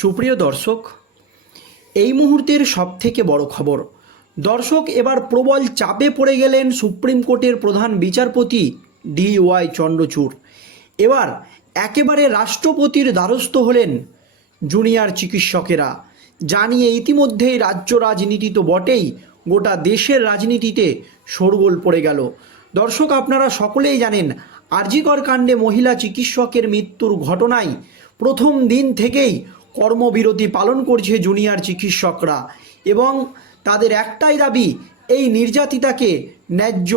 সুপ্রিয় দর্শক, এই মুহূর্তের সবথেকে বড় খবর। দর্শক, এবার প্রবল চাপে পড়ে গেলেন সুপ্রিম কোর্টের প্রধান বিচারপতি ডি ওয়াই চন্দ্রচূড়। এবার একেবারে রাষ্ট্রপতির দ্বারস্থ হলেন জুনিয়র চিকিৎসকেরা। জানিয়ে ইতিমধ্যেই রাজ্য রাজনীতি তো বটেই, গোটা দেশের রাজনীতিতে শোরগোল পড়ে গেল। দর্শক, আপনারা সকলেই জানেন, আরজিকর কাণ্ডে মহিলা চিকিৎসকের মৃত্যুর ঘটনায় প্রথম দিন থেকেই কর্মবিরতি পালন করছে জুনিয়র চিকিৎসকরা এবং তাদের একটাই দাবি, এই নির্যাতিতাকে ন্যায্য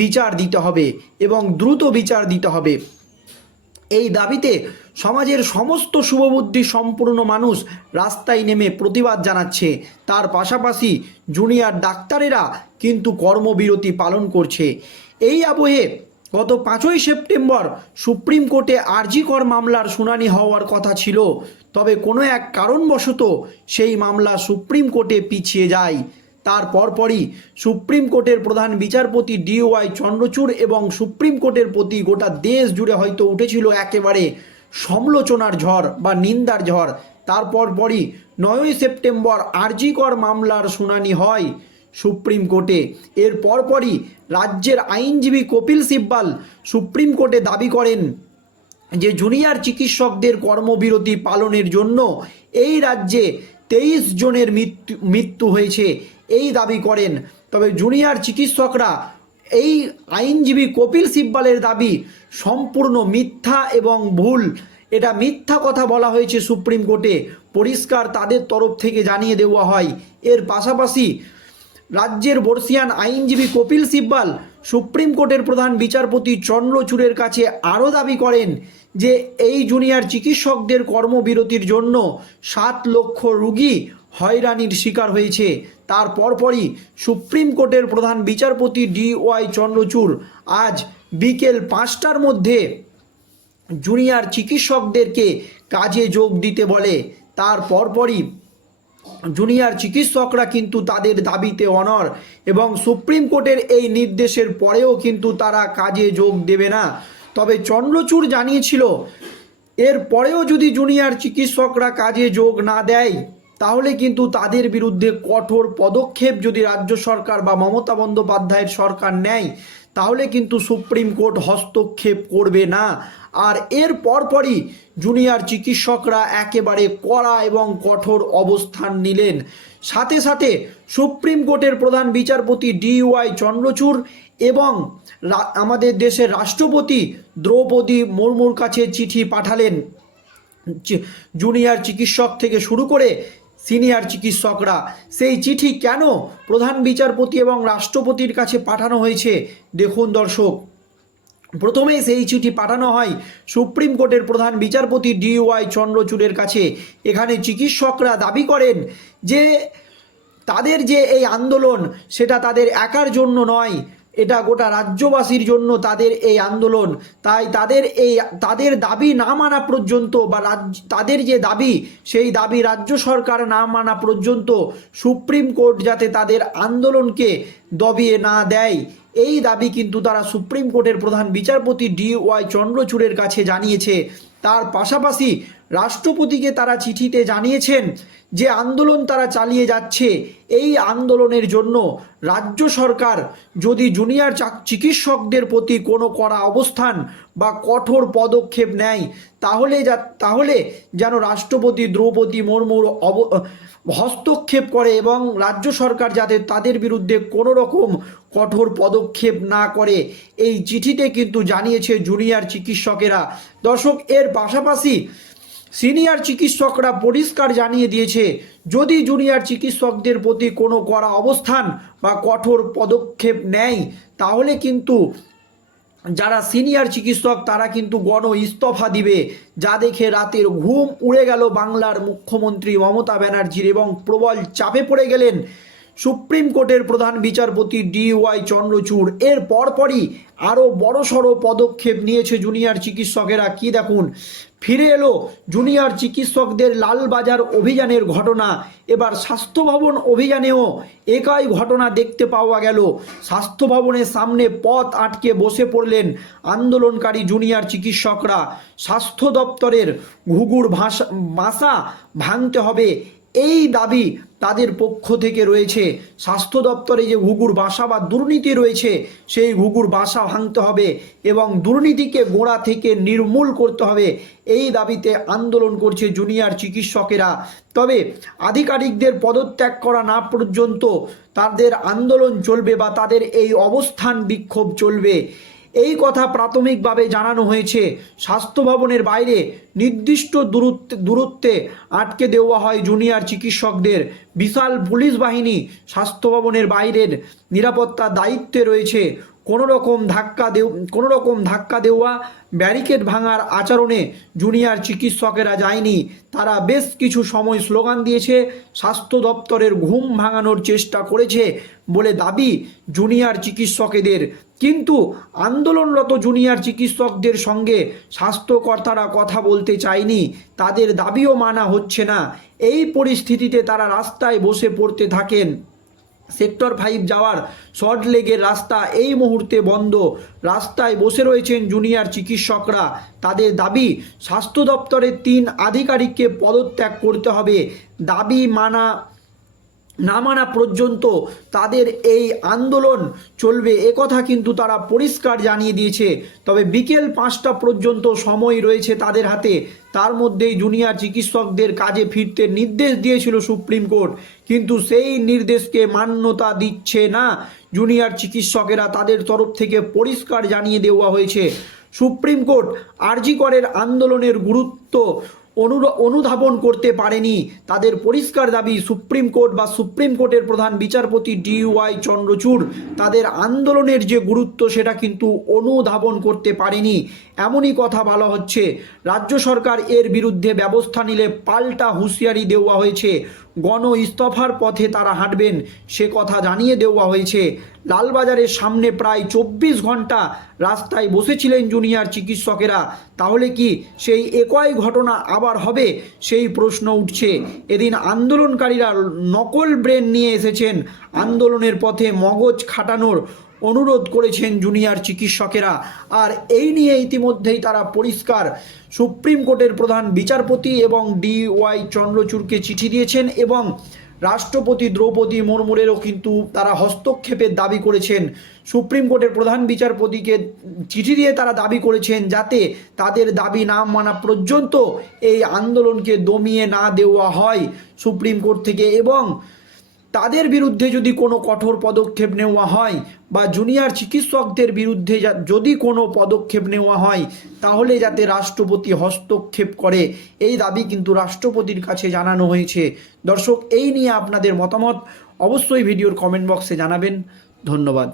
বিচার দিতে হবে এবং দ্রুত বিচার দিতে হবে। এই দাবিতে সমাজের সমস্ত শুভবুদ্ধি সম্পূর্ণ মানুষ রাস্তায় নেমে প্রতিবাদ জানাচ্ছে। তার পাশাপাশি জুনিয়র ডাক্তারেরা কিন্তু কর্মবিরতি পালন করছে। এই আবহে গত পাঁচই সেপ্টেম্বর সুপ্রিম কোর্টে আরজিকর মামলার শুনানি হওয়ার কথা ছিল। তবে কোনো এক কারণবশত সেই মামলা সুপ্রিম কোর্টে পিছিয়ে যায়। তার পরপরই সুপ্রিম কোর্টের প্রধান বিচারপতি ডিওয়াই চন্দ্রচূড় এবং সুপ্রিম কোর্টের প্রতি গোটা দেশ জুড়ে হয়তো উঠেছিল একেবারে সমালোচনার ঝড় বা নিন্দার ঝড়। তারপর পরই নয়ই সেপ্টেম্বর আরজিকর মামলার শুনানি হয়। সুপ্রিম কোর্টে। এর পরপরই রাজ্যের আইনজীবী কপিল সিব্বাল সুপ্রিম কোর্টে দাবি করেন যে জুনিয়র চিকিৎসকদের কর্মবিরতি পালনের জন্য এই রাজ্যে তেইশ জনের মৃত্যু মৃত্যু হয়েছে, এই দাবি করেন। তবে জুনিয়র চিকিৎসকরা এই আইনজীবী কপিল সিব্বালের দাবি সম্পূর্ণ মিথ্যা এবং ভুল। এটা মিথ্যা কথা বলা হয়েছে সুপ্রিম কোর্টে। পরিষ্কার তাদের তরফ থেকে জানিয়ে দেওয়া হয়। এর পাশাপাশি রাজ্যের বর্ষিয়ান আইনজীবী কপিল সিব্বাল সুপ্রিম কোর্টের প্রধান বিচারপতি চন্দ্রচূড়ের কাছে আরও দাবি করেন যে এই জুনিয়র চিকিৎসকদের কর্মবিরতির জন্য সাত লক্ষ রুগী হয়রানির শিকার হয়েছে। তার পরপরই সুপ্রিম কোর্টের প্রধান বিচারপতি ডি ওয়াই চন্দ্রচূড় আজ বিকেল পাঁচটার মধ্যে জুনিয়র চিকিৎসকদেরকে কাজে যোগ দিতে বলে। তার পরপরই জুনিয়র চিকিৎসকরা কিন্তু তাদের দাবিতে অনর এবং সুপ্রিম কোর্টের এই নির্দেশের পরেও কিন্তু তারা কাজে যোগ দেবে না। তবে চন্দ্রচূড় জানিয়েছিল, এর পরেও যদি জুনিয়র চিকিৎসকরা কাজে যোগ না দেয়, তাহলে কিন্তু তাদের বিরুদ্ধে কঠোর পদক্ষেপ যদি রাজ্য সরকার বা মমতা বন্দ্যোপাধ্যায়ের সরকার নেয় তাহলে কিন্তু সুপ্রিম কোর্ট হস্তক্ষেপ করবে না। আর এর পরপরই জুনিয়র চিকিৎসকরা একেবারে কড়া এবং কঠোর অবস্থান নিলেন। সাথে সাথে সুপ্রিম কোর্টের প্রধান বিচারপতি ডি ওয়াই চন্দ্রচূড় এবং আমাদের দেশের রাষ্ট্রপতি দ্রৌপদী মুর্মুর কাছে চিঠি পাঠালেন। জুনিয়র চিকিৎসক থেকে শুরু করে সিনিয়র চিকিৎসকরা। সেই চিঠি কেন প্রধান বিচারপতি এবং রাষ্ট্রপতির কাছে পাঠানো হয়েছে? দেখুন দর্শক। প্রথমে সেই চিঠি পাঠানো হয় সুপ্রিম কোর্টের প্রধান বিচারপতি ডি ওয়াই চন্দ্রচূড়ের কাছে। এখানে চিকিৎসকরা দাবি করেন যে, তাদের যে এই আন্দোলন, সেটা তাদের একার জন্য নয় এটা গোটা রাজ্যবাসীর জন্য তাদের এই আন্দোলন। তাই তাদের এই, তাদের দাবি না মানা পর্যন্ত বা রাজ্য, তাদের যে দাবি, সেই দাবি রাজ্য সরকার না মানা পর্যন্ত সুপ্রিম কোর্ট যাতে তাদের আন্দোলনকে দবিয়ে না দেয়, এই দাবি কিন্তু তারা সুপ্রিম কোর্টের প্রধান বিচারপতি ডি ওয়াই চন্দ্রচূড়ের কাছে জানিয়েছে। তার পাশাপাশি রাষ্ট্রপতিকে তারা চিঠিতে জানিয়েছেন যে আন্দোলন তারা চালিয়ে যাচ্ছে। এই আন্দোলনের জন্য রাজ্য সরকার যদি জুনিয়র চাক- চিকিৎসকদের প্রতি কোনো কড়া অবস্থান বা কঠোর পদক্ষেপ নেয়, তাহলে যা তাহলে যেন রাষ্ট্রপতি দ্রৌপদী মুর্মুর অব হস্তক্ষেপ করে এবং রাজ্য সরকার যাতে তাদের বিরুদ্ধে কোনো রকম কঠোর পদক্ষেপ না করে। এই চিঠিতে কিন্তু জানিয়েছে জুনিয়র চিকিৎসকেরা। দর্শক, এর পাশাপাশি সিনিয়র চিকিৎসকরা পরিষ্কার জানিয়ে দিয়েছে, যদি জুনিয়র চিকিৎসকদের প্রতি কোনো কড়া অবস্থান বা কঠোর পদক্ষেপ নেয়, তাহলে কিন্তু যারা সিনিয়র চিকিৎসক তারা কিন্তু গণ ইস্তফা দিবে, যা দেখে রাতের ঘুম উড়ে গেল বাংলার মুখ্যমন্ত্রী মমতা ব্যানার্জির এবং প্রবল চাপে পড়ে গেলেন সুপ্রিম কোর্টের প্রধান বিচারপতি ডি ওয়াই চন্দ্রচূড়। এর পরপরই আরও বড়সড় পদক্ষেপ নিয়েছে জুনিয়র চিকিৎসকেরা। কি দেখুন ফিরে এলো জুনিয়র চিকিৎসকদের লালবাজার অভিযানের ঘটনা। এবার স্বাস্থ্য ভবন অভিযানেও একাই ঘটনা দেখতে পাওয়া গেল। স্বাস্থ্য ভবনের সামনে পথ আটকে বসে পড়লেন আন্দোলনকারী জুনিয়র চিকিৎসকরা। স্বাস্থ্য দপ্তরের ঘুঘুর ভাষা বাসা ভাঙতে হবে। এই দাবি তাদের পক্ষ থেকে রয়েছে স্বাস্থ্য দপ্তরে যে ঘুঘুর বাসা বা দুর্নীতি রয়েছে, সেই ঘুঘুর বাসা ভাঙতে হবে এবং দুর্নীতিকে গোড়া থেকে নির্মূল করতে হবে। এই দাবিতে আন্দোলন করছে জুনিয়র চিকিৎসকেরা। তবে আধিকারিকদের পদত্যাগ করা না পর্যন্ত তাদের আন্দোলন চলবে বা তাদের এই অবস্থান বিক্ষোভ চলবে। এই কথা প্রাথমিকভাবে জানানো হয়েছে। স্বাস্থ্য ভবনের বাইরে নির্দিষ্ট দূরত্বে দূরত্বে আটকে দেওয়া হয় জুনিয়র চিকিৎসকদের। বিশাল পুলিশ বাহিনী স্বাস্থ্য ভবনের বাইরের নিরাপত্তা দায়িত্বে রয়েছে। কোনো রকম ধাক্কা দেও কোনো রকম ধাক্কা দেওয়া, ব্যারিকেড ভাঙার আচরণে জুনিয়র চিকিৎসকেরা যায়নি। তারা বেশ কিছু সময় স্লোগান দিয়েছে, স্বাস্থ্য দপ্তরের ঘুম ভাঙানোর চেষ্টা করেছে বলে দাবি জুনিয়র চিকিৎসকেদের। কিন্তু আন্দোলনরত জুনিয়র চিকিৎসকদের সঙ্গে স্বাস্থ্যকর্তারা কথা বলতে চায়নি। তাদের দাবিও মানা হচ্ছে না। এই পরিস্থিতিতে তারা রাস্তায় বসে পড়তে থাকেন। সেক্টর ফাইভ যাওয়ার শর্ট লেগের রাস্তা এই মুহূর্তে বন্ধ। রাস্তায় বসে রয়েছেন জুনিয়র চিকিৎসকরা। তাদের দাবি, স্বাস্থ্য দপ্তরের তিন আধিকারিককে পদত্যাগ করতে হবে। দাবি মানা না মানা পর্যন্ত তাদের এই আন্দোলন চলবে। একথা কিন্তু তারা পরিষ্কার জানিয়ে দিয়েছে। তবে বিকেল পাঁচটা পর্যন্ত সময় রয়েছে তাদের হাতে। তার মধ্যেই জুনিয়র চিকিৎসকদের কাজে ফিরতে নির্দেশ দিয়েছিল সুপ্রিম কোর্ট। কিন্তু সেই নির্দেশকে মান্যতা দিচ্ছে না জুনিয়র চিকিৎসকেরা। তাদের তরফ থেকে পরিষ্কার জানিয়ে দেওয়া হয়েছে। সুপ্রিম কোর্ট আরজি করের আন্দোলনের গুরুত্ব অনুর- অনুধাবন করতে পারেনি। তাদের পরিষ্কার দাবি, সুপ্রিম কোর্ট বা সুপ্রিম কোর্টের প্রধান বিচারপতি ডি ওয়াই চন্দ্রচূড়, তাদের আন্দোলনের যে গুরুত্ব সেটা কিন্তু অনুধাবন করতে পারেনি। এমনই কথা বলা হচ্ছে। রাজ্য সরকার এর বিরুদ্ধে ব্যবস্থা নিলে পাল্টা হুঁশিয়ারি দেওয়া হয়েছে। গণ ইস্তফার পথে তারা হাঁটবেন। সে কথা জানিয়ে দেওয়া হয়েছে। লালবাজারের সামনে প্রায় চব্বিশ ঘণ্টা রাস্তায় বসেছিলেন জুনিয়র চিকিৎসকেরা। তাহলে কি সেই একই ঘটনা আবার হবে? সেই প্রশ্ন উঠছে। এদিন আন্দোলনকারীরা নকল ব্রেন নিয়ে এসেছেন। আন্দোলনের পথে মগজ খাটানোর অনুরোধ করেছেন জুনিয়র চিকিৎসকেরা। আর এই নিয়ে ইতিমধ্যেই তারা পরিষ্কার। সুপ্রিম কোর্টের প্রধান বিচারপতি এবং ডি ওয়াই চন্দ্রচূড়কে চিঠি দিয়েছেন এবং রাষ্ট্রপতি দ্রৌপদী মুর্মুরেরও কিন্তু তারা হস্তক্ষেপের দাবি করেছেন। সুপ্রিম কোর্টের প্রধান বিচারপতিকে চিঠি দিয়ে তারা দাবি করেছেন যাতে তাদের দাবি না মানা পর্যন্ত এই আন্দোলনকে দমিয়ে না দেওয়া হয় সুপ্রিম কোর্ট থেকে এবং তাদের বিরুদ্ধে যদি কোনো কঠোর পদক্ষেপ নেওয়া হয় বা জুনিয়র চিকিৎসকদের বিরুদ্ধে যদি কোনো পদক্ষেপ নেওয়া হয়, তাহলে যাতে রাষ্ট্রপতি হস্তক্ষেপ করে। এই দাবি কিন্তু রাষ্ট্রপতির কাছে জানানো হয়েছে। দর্শক, এই নিয়ে আপনাদের মতামত অবশ্যই ভিডিওর কমেন্ট বক্সে জানাবেন। ধন্যবাদ।